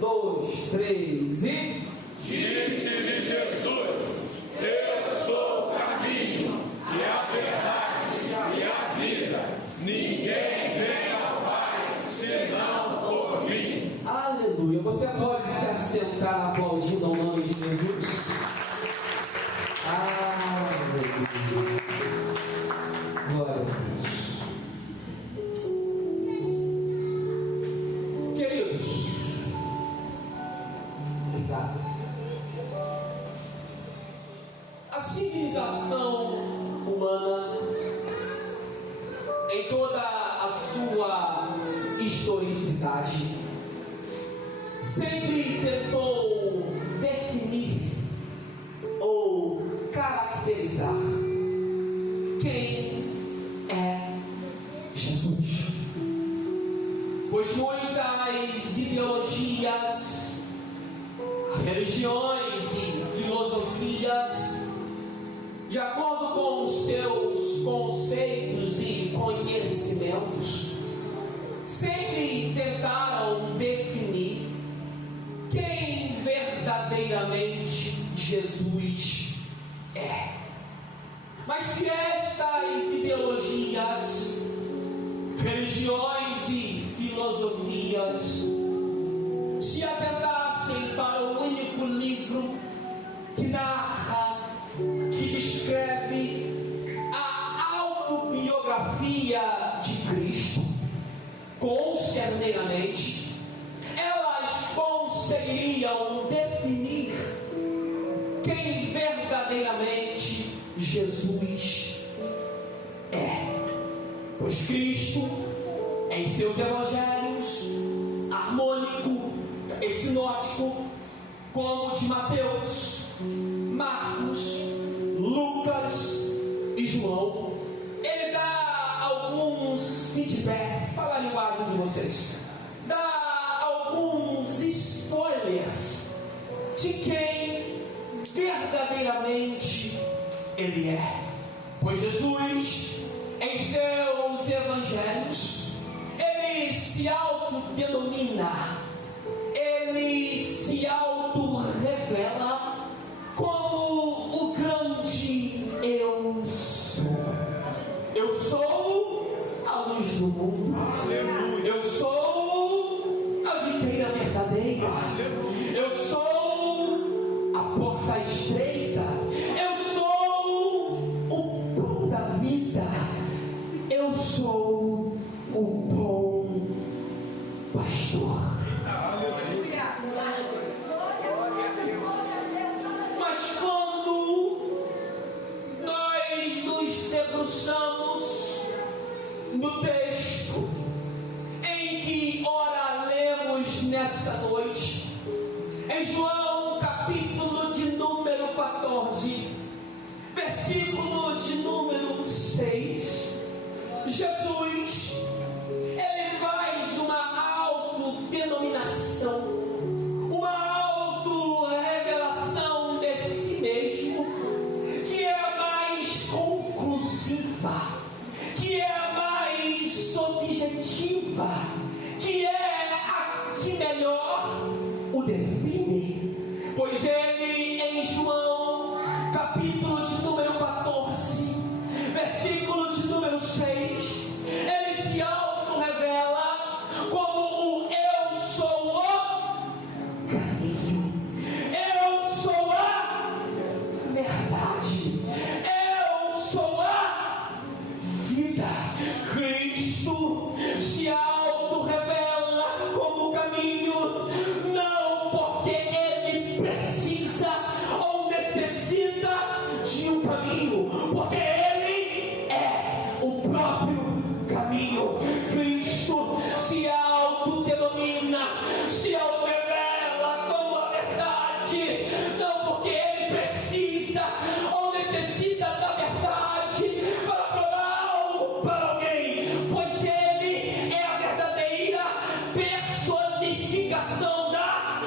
2, 3 e... Disse-lhe Jesus: eu sou o caminho e a verdade e a vida. Ninguém vem ao Pai senão por mim. Aleluia. Você pode se assentar aplaudindo ao nome de Jesus? Aleluia. Glória a Deus. Queridos, obrigado. A civilização humana, em toda a sua historicidade, sempre tentou definir ou caracterizar quem é Jesus. Pois muitas ideologias, religiões e filosofias, de acordo com os seus conceitos e conhecimentos, sempre tentaram definir quem verdadeiramente Jesus é. Mas se estas ideologias, religiões e filosofias se atentassem para o único livro que narra, que descreve a autobiografia de Cristo, concerneiramente, elas conseguiriam definir quem verdadeiramente Jesus é. Pois Cristo, em seus evangelhos, harmônico e sinótico, como o de Mateus, Marcos, Lucas e João, ele dá alguns feedbacks, fala a linguagem de vocês, dá alguns spoilers de quem verdadeiramente ele é. Pois Jesus, em seus evangelhos, ele se autodenomina, ele se autorrevela como o grande eu sou. Eu sou a luz do mundo. Aleluia. Eu sou a videira verdadeira. Aleluia. Eu sou a porta estreita. Eu sou o pão da vida. Eu sou o bom pastor. Aleluia. Mas quando nós nos debruçamos no texto em que ora lemos nessa noite, em João capítulo de número 14, versículo de número 6, Jesus, ele faz uma autodenominação, uma autorrevelação de si mesmo, que é mais conclusiva, que é mais objetiva, que é a que melhor o define. Pois ele, em João capítulo de número 14, versículo de número 6, ele se autorrevela como o eu sou o caminho, eu sou a verdade, eu sou a vida. Cristo se autorrevela como o caminho, não porque ele precisa ou necessita de um caminho, porque ele é o próprio caminho. Cristo se autodenomina, se autorrevela como a verdade, não porque ele precisa ou necessita da verdade para provar algo para alguém, pois ele é a verdadeira personificação da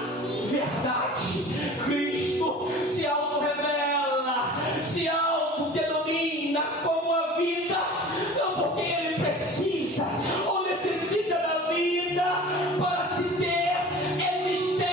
verdade. Cristo se autorrevela, se autodenomina como a vida, não porque ele precisa ou necessita da vida para se ter existência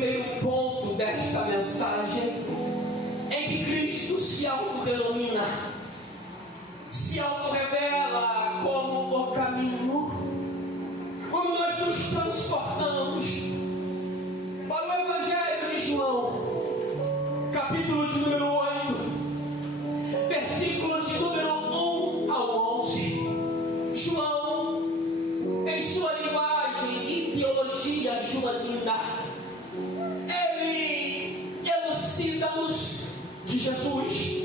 primeiro ponto desta mensagem, em que Cristo se autodenomina, se autorrevela como o caminho. Quando nós nos transportamos para o Evangelho de João, capítulo de número 8, versículos de número 1 ao 11, João, em sua linguagem e teologia joanina, ele elucida-nos que Jesus,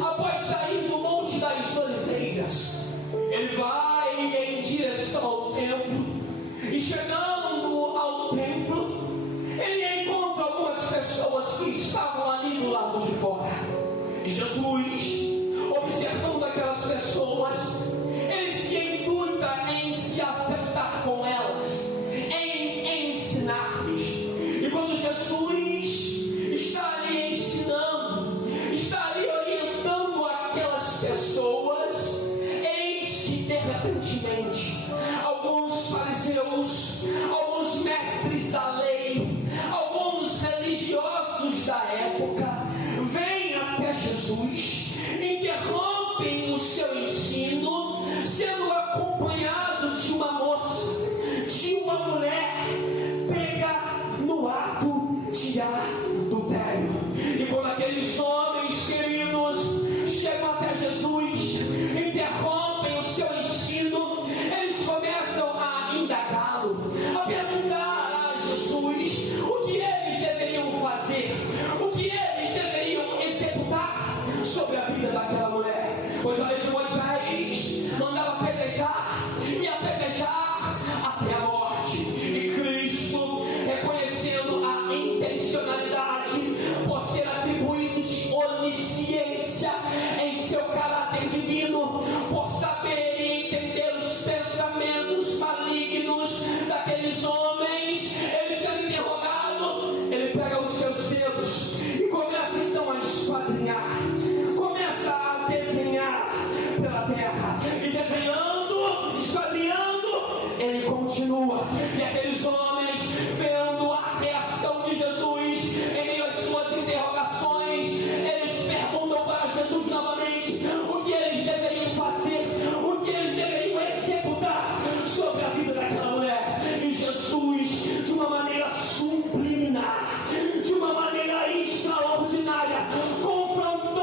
após sair do Monte das Oliveiras, ele vai em direção ao templo, e chegando ao templo, ele encontra algumas pessoas que estavam ali do lado de fora. E Jesus, observando aquelas pessoas, ele se intuita em se assentar com elas, em ensinar-lhes. E quando Jesus está ali ensinando, está ali orientando aquelas pessoas, eis que de repentemente alguns fariseus, alguns mestres da lei, alguns religiosos da época vêm até Jesus, interrompem o seu ensino, sendo acompanhado de uma moça, de uma mulher pega no ato de adultério. E quando aqueles homens queridos chegam até Jesus, interrompem o seu ensino, eles começam a indagá-lo, a perguntar a Jesus o que eles deveriam fazer, o que eles deveriam executar sobre a vida daquela mulher. Pois a lei de Moisés mandava apedrejar e apedrejar até a morte. E Cristo, reconhecendo a intencionalidade por ser atribuído de onisciência em seu caráter divino, por saber e entender os pensamentos malignos daqueles homens, ele sendo interrogado, ele pega os seus dedos e começa então a esquadrinhar, começa a desenhar pela terra, e desenhando, esquadrinhando, ele continua. E aqueles homens, vendo a reação de Jesus em meio às suas interrogações, eles perguntam para Jesus novamente o que eles deveriam fazer, o que eles deveriam executar sobre a vida daquela mulher. E Jesus, de uma maneira subliminar, de uma maneira extraordinária, confrontou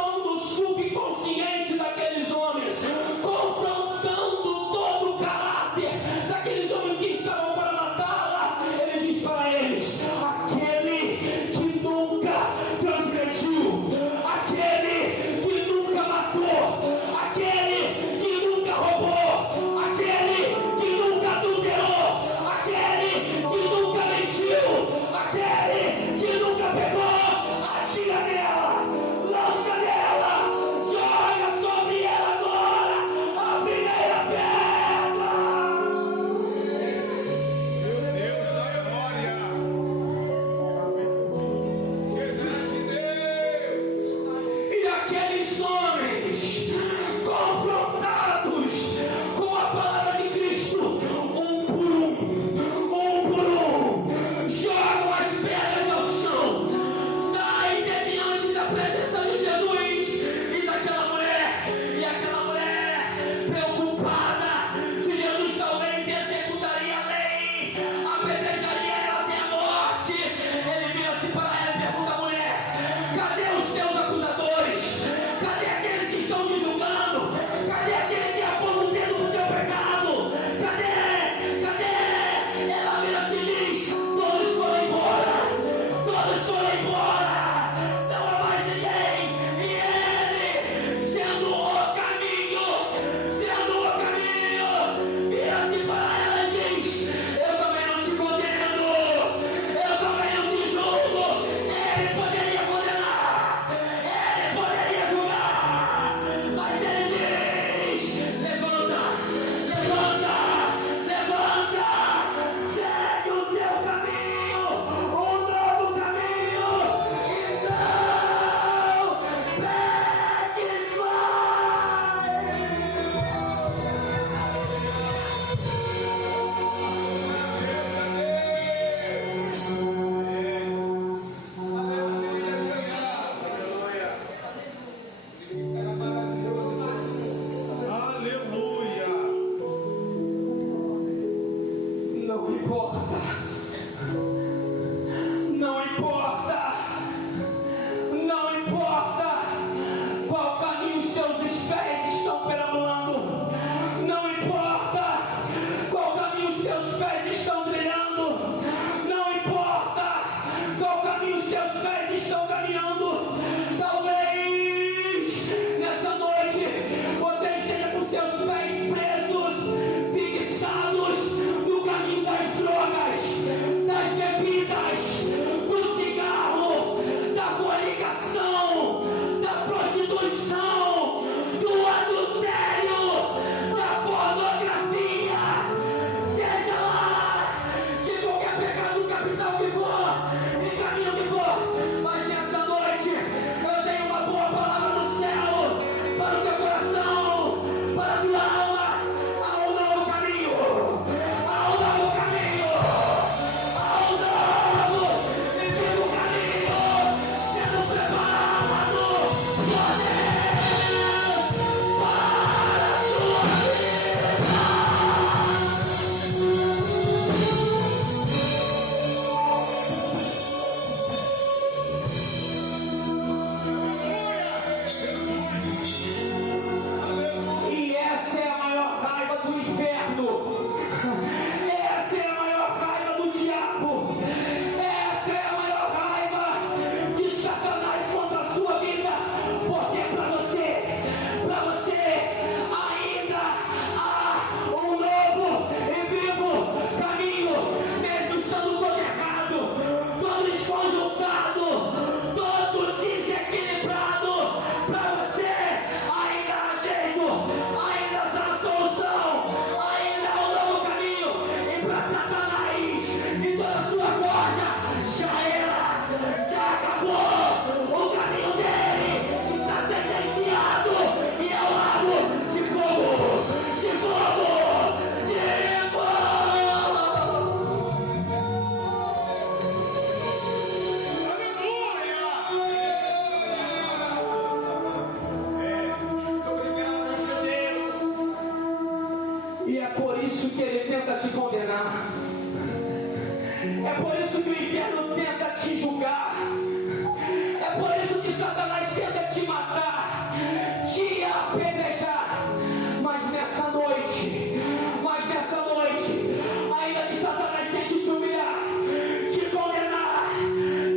juntado, todo desequilibrado, para você ainda há jeito, ainda há solução, ainda há um novo caminho. E para Satanás e toda a sua corja, já era, já acabou. O caminho dele está sentenciado e é o lago de fogo, de fogo, de fogo. E é por isso que ele tenta te condenar. É por isso que o inferno tenta te julgar. É por isso que Satanás tenta te matar, te apedrejar. Mas nessa noite, ainda que Satanás tente te humilhar, te condenar,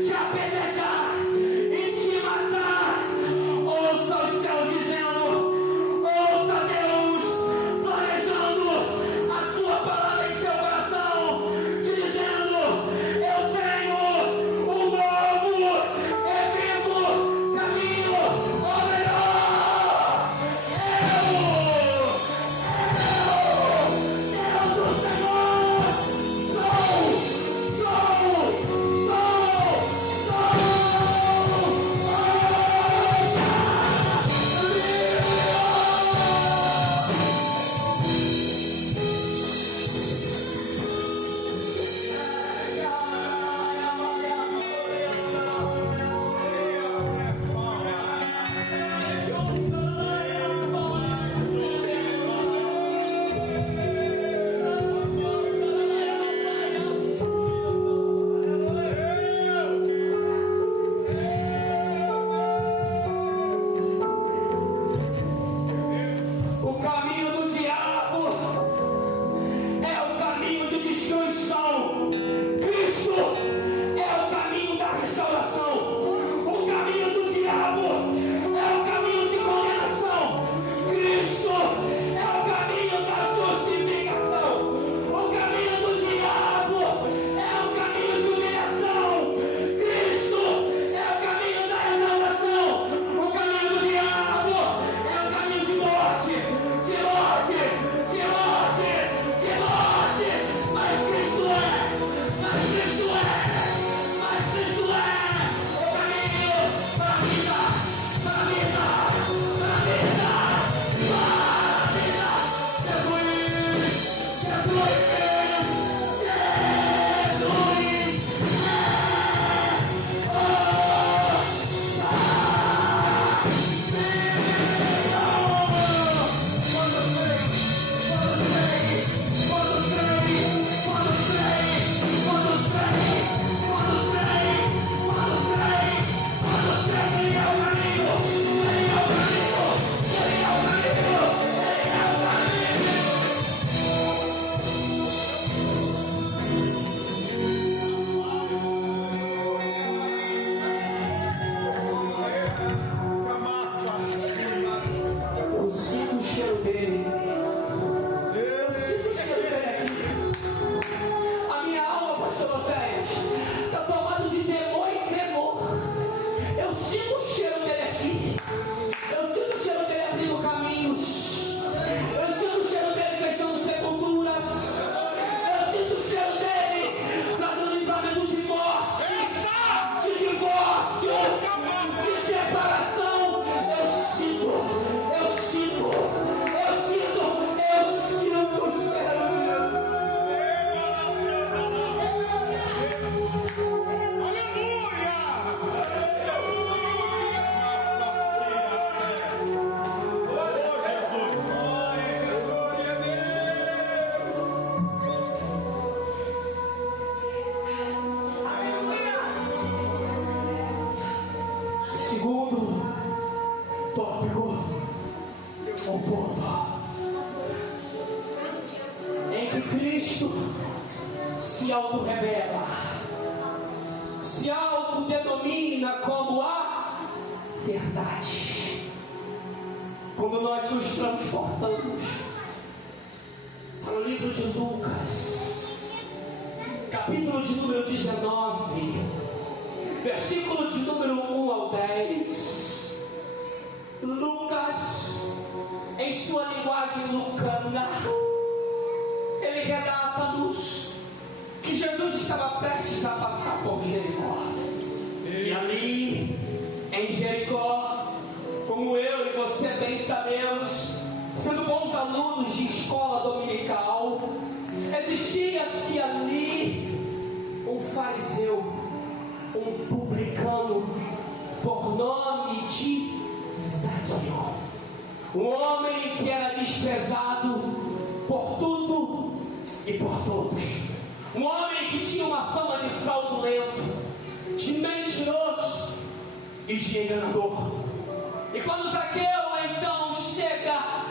te apedrejar e te matar, ouça o céu dizendo, ouça Deus planejando a sua palavra em seu coração, te dizendo: eu tenho um novo e vivo caminho, ou melhor, Deus do Senhor, sou. O caminho do diabo é o caminho de destruição. Cristo é o caminho da restauração. O caminho do diabo é o caminho de condenação. Cristo é o caminho da justificação. O caminho do diabo é o caminho de humilhação. Cristo é o caminho da exaltação. O caminho do diabo é o caminho de morte, de morte, de morte, de morte. Mas Cristo é o caminho para a vida, para a vida, para a vida, para a vida. Jesus. Eu sinto o cheiro dele. Eu sinto o cheiro dele aqui. A minha alma, pastor Oséias, está tomada de temor e tremor. Eu sinto o cheiro dele aqui. Eu sinto o cheiro dele abrindo caminhos. Eu sinto o cheiro dele fechando sepulturas. Eu sinto o cheiro dele trazendo livramento de morte, de divórcio, de separação. Eu sinto o cheiro. Segundo tópico, o ponto em que Cristo se auto-revela, se autodenomina como a verdade. Quando nós nos transportamos para o livro de Lucas, capítulo de número 19, versículo de número 1 ao 10. Lucas, em sua linguagem lucana, ele relata-nos que Jesus estava prestes a passar por Jericó. E ali, em Jericó, como eu e você bem sabemos, sendo bons alunos de escola dominical, existia-se ali um fariseu, um publicano, por nome de Zaqueu, um homem que era desprezado por tudo e por todos, um homem que tinha uma fama de fraudulento, de mentiroso e de enganador. E quando Zaqueu então chega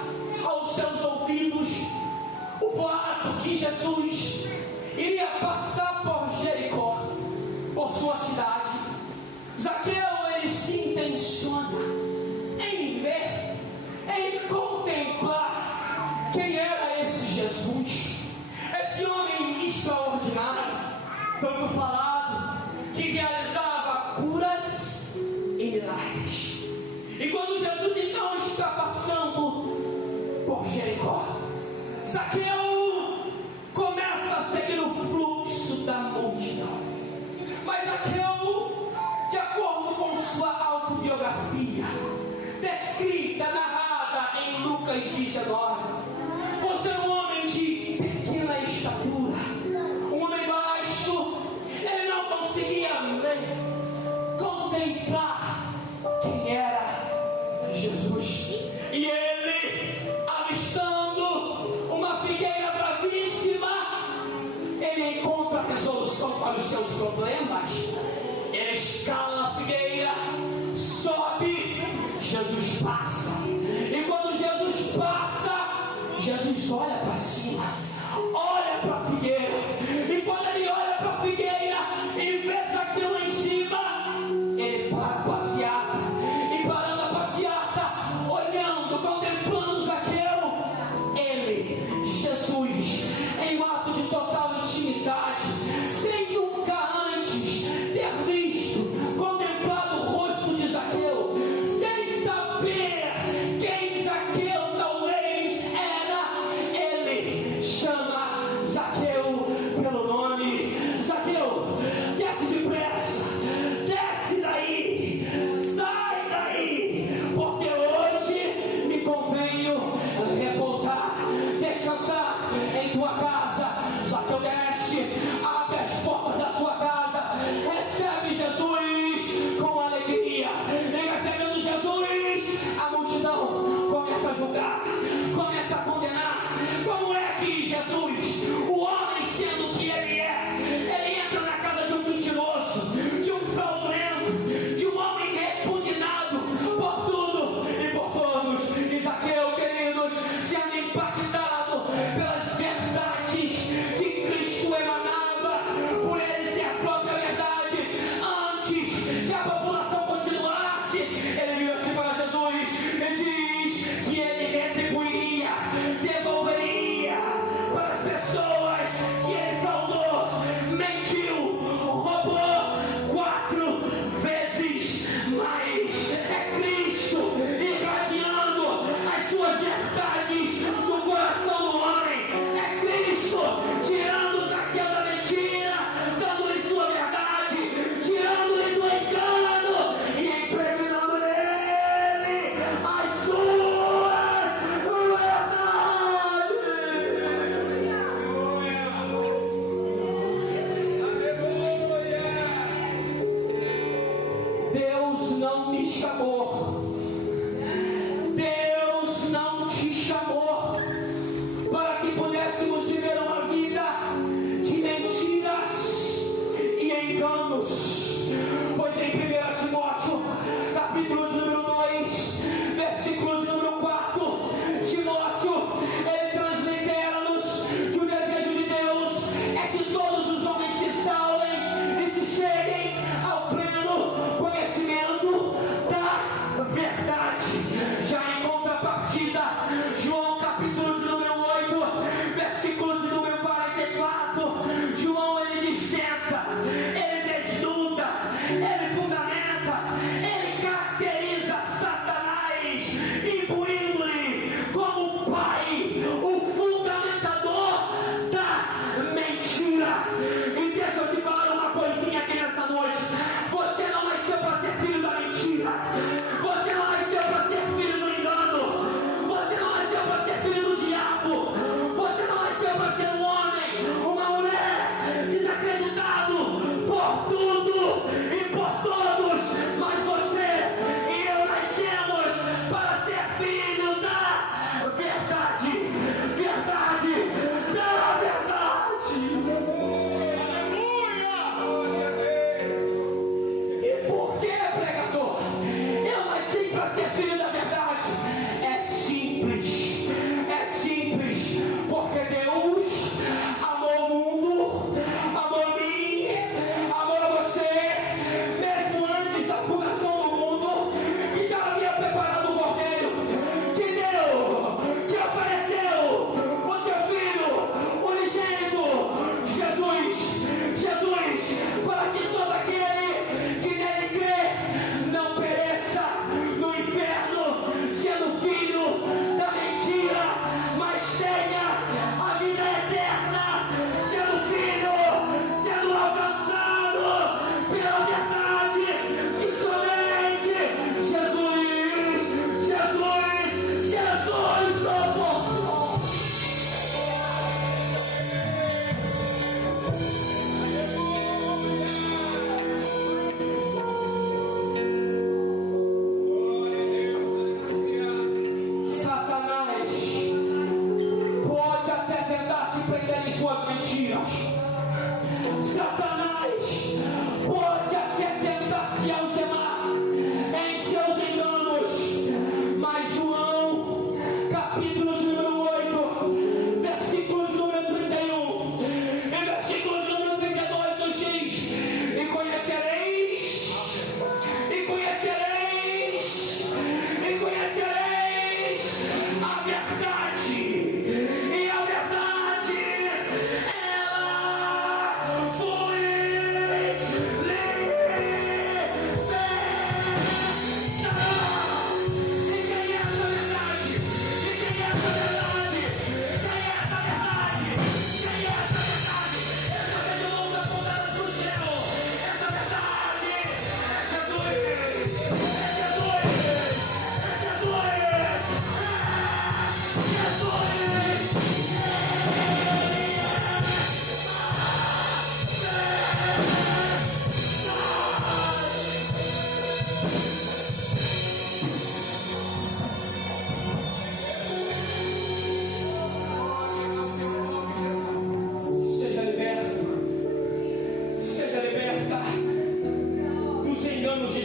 aos seus ouvidos o boato que Jesus iria passar por Jericó, por sua cidade, Zaqueu ele se intenciona em ver, em contemplar quem era esse Jesus, esse homem extraordinário, tanto falado, que realizava curas e milagres. E quando Jesus então está passando por Jericó, Zaqueu começa a seguir o fluxo da multidão. Mas Zaqueu, de acordo com sua autobiografia, descrita, narrada em Lucas 19, por ser um homem de pequena estatura, um homem baixo, ele não conseguia contemplar quem era Jesus. E ele, avistando uma figueira bravíssima, ele encontra a resolução para os seus problemas. Ele escala a figueira, sobe, Jesus passa. E quando Jesus passa, Jesus olha para cima, olha para a figueira. E quando ele olha para a figueira e vê aquilo em cima, ele para a passeata. E parando a passeata, olhando, contemplando Zaqueu, ele, Jesus, em um ato de total intimidade, sem nunca antes ter visto, contemplado o rosto de Zaqueu, sem saber quem Zaqueu talvez era, ele chama Zaqueu pelo nome. Zaqueu, desce depressa, desce daí, sai daí, porque hoje me convenho repousar, descansar em tua casa. Zaqueu desce, abre as portas da sua casa, recebe Jesus com alegria. E recebendo Jesus, a multidão começa a julgar, começa a condenar. Como é que Jesus, o homem sendo que ele é, ele entra na casa de um mentiroso, de um fraudulento, de um homem repugnado por tudo e por todos? E Zaqueu, queridos, sendo impactado pelas verdades que Cristo emanava, por ele ser a própria verdade, antes que a população continuasse, ele vira-se para Jesus e diz que ele retribuiria, devolveria para as pessoas que ele fraudou, mentiu, roubou 4 vezes mais. É Cristo irradiando as suas verdades no coração do homem. É Cristo tirando Zaqueu da mentira, dando-lhe sua verdade, tirando-lhe do engano e impregnando nele as suas verdades. Deus não me chamou, Deus não te chamou para que pudéssemos viver uma vida de mentiras e enganos. Pois em 1 Timóteo, capítulo de número 2, versículo de número 4, Timóteo, ele translitera-nos que o desejo de Deus é que todos os homens se salvem e se cheguem ao pleno conhecimento da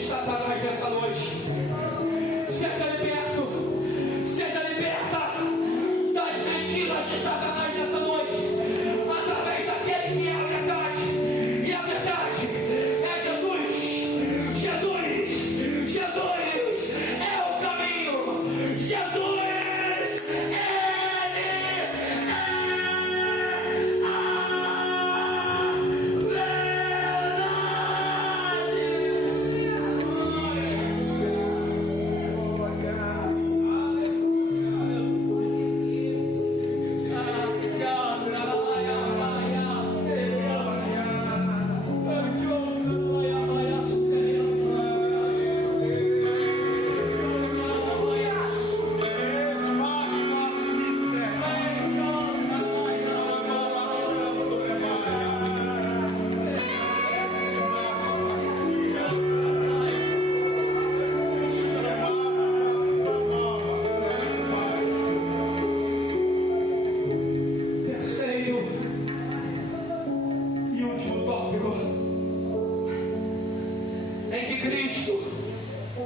Satanás nessa noite. Seja liberto, seja liberta das mentiras de Satanás nessa noite, através daquele que é a verdade. E a verdade é Jesus. Jesus, Jesus é o caminho. Jesus, Ele é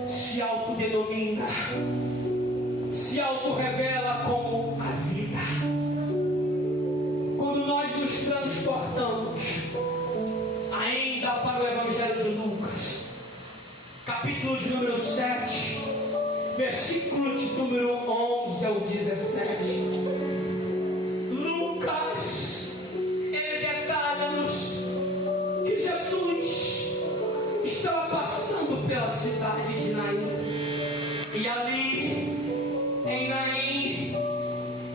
se autodenomina, se autorrevela como a vida. Quando nós nos transportamos ainda para o Evangelho de Lucas, capítulo de número 7, versículo de número 11 ao 17, Lucas, ele detalha-nos que Jesus estava passando pela cidade de Naim, e ali em Naim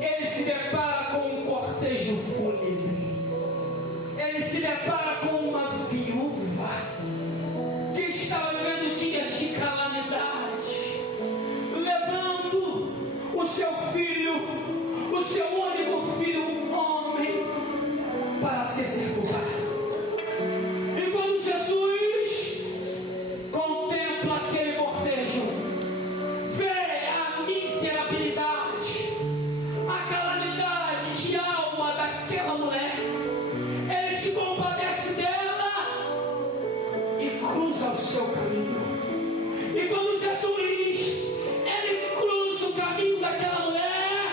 ele se depara com um cortejo fúnebre. Ele se depara com uma viúva que estava vivendo dias de calamidade, levando o seu filho, o seu único filho, um homem, para ser sepultado. E quando Jesus contempla aquele cortejo, vê a miserabilidade, a calamidade de alma daquela mulher, ele se compadece dela e cruza o seu caminho. E quando Jesus, ele cruza o caminho daquela mulher,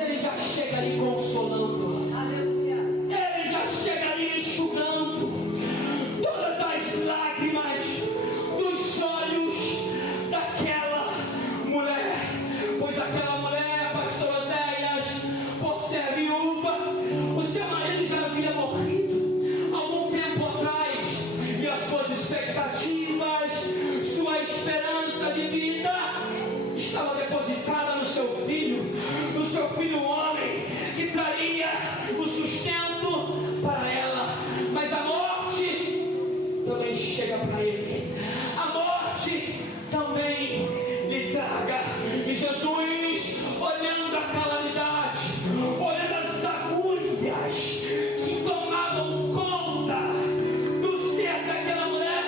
ele já chega ali consolando, ele já chega ali enxugando todas as lágrimas dos olhos daquela mulher. Pois aquela mulher, pastor Oséias, por ser viúva, o seu marido já havia morrido algum tempo atrás, e as suas expectativas, sua esperança de vida estava depositada no seu filho homem, que traria o sustento para ela. Mas a morte também chega para ele, a morte também lhe traga. E Jesus, olhando a calamidade, olhando as agulhas que tomavam conta do ser daquela mulher,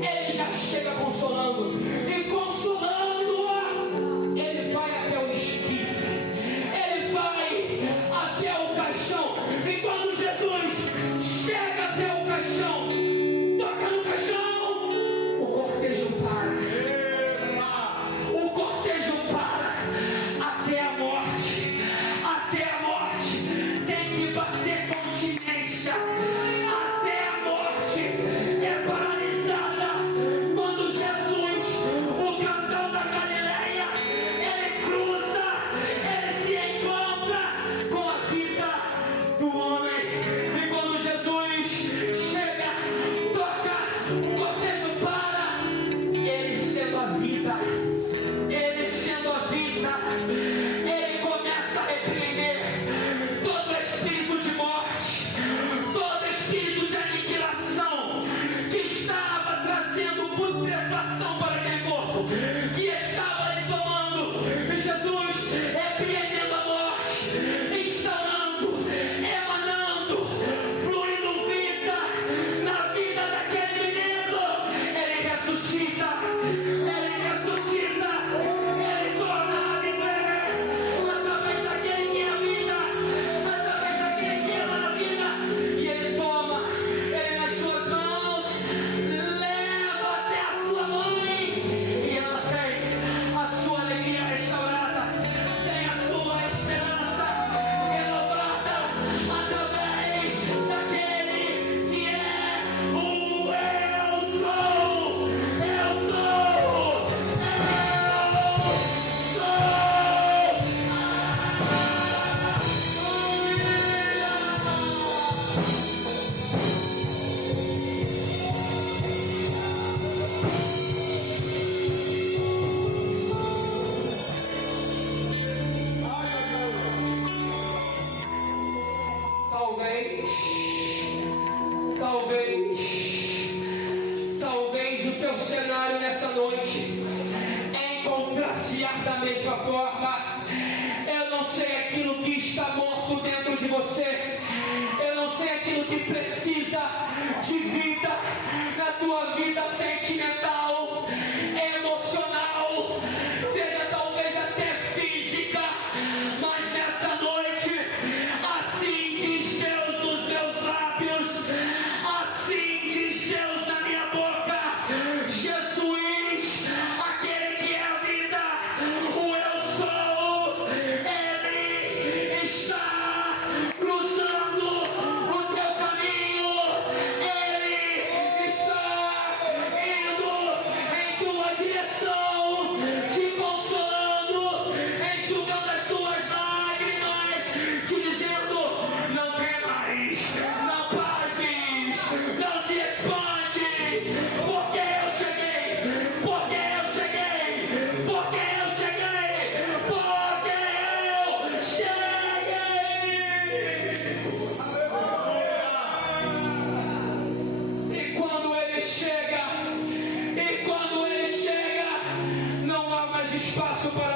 ele nessa noite encontrar-se-á da mesma forma. Eu não sei aquilo que está morto dentro de você. Eu não sei aquilo que precisa de vida na tua vida sentimental, emocional, seja talvez até física. Mas nessa noite, assim diz Deus nos meus lábios, assim diz Deus na minha boca: Jesus, aquele que é a vida, o eu sou, Ele está cruzando o teu caminho, Ele está indo em tua direção, te consolando, enxugando as tuas lágrimas, te dizendo: não temas, não pasmes, não te espantes, porque eu cheguei, porque eu cheguei, porque eu cheguei, porque eu cheguei. E quando ele chega, não há mais espaço para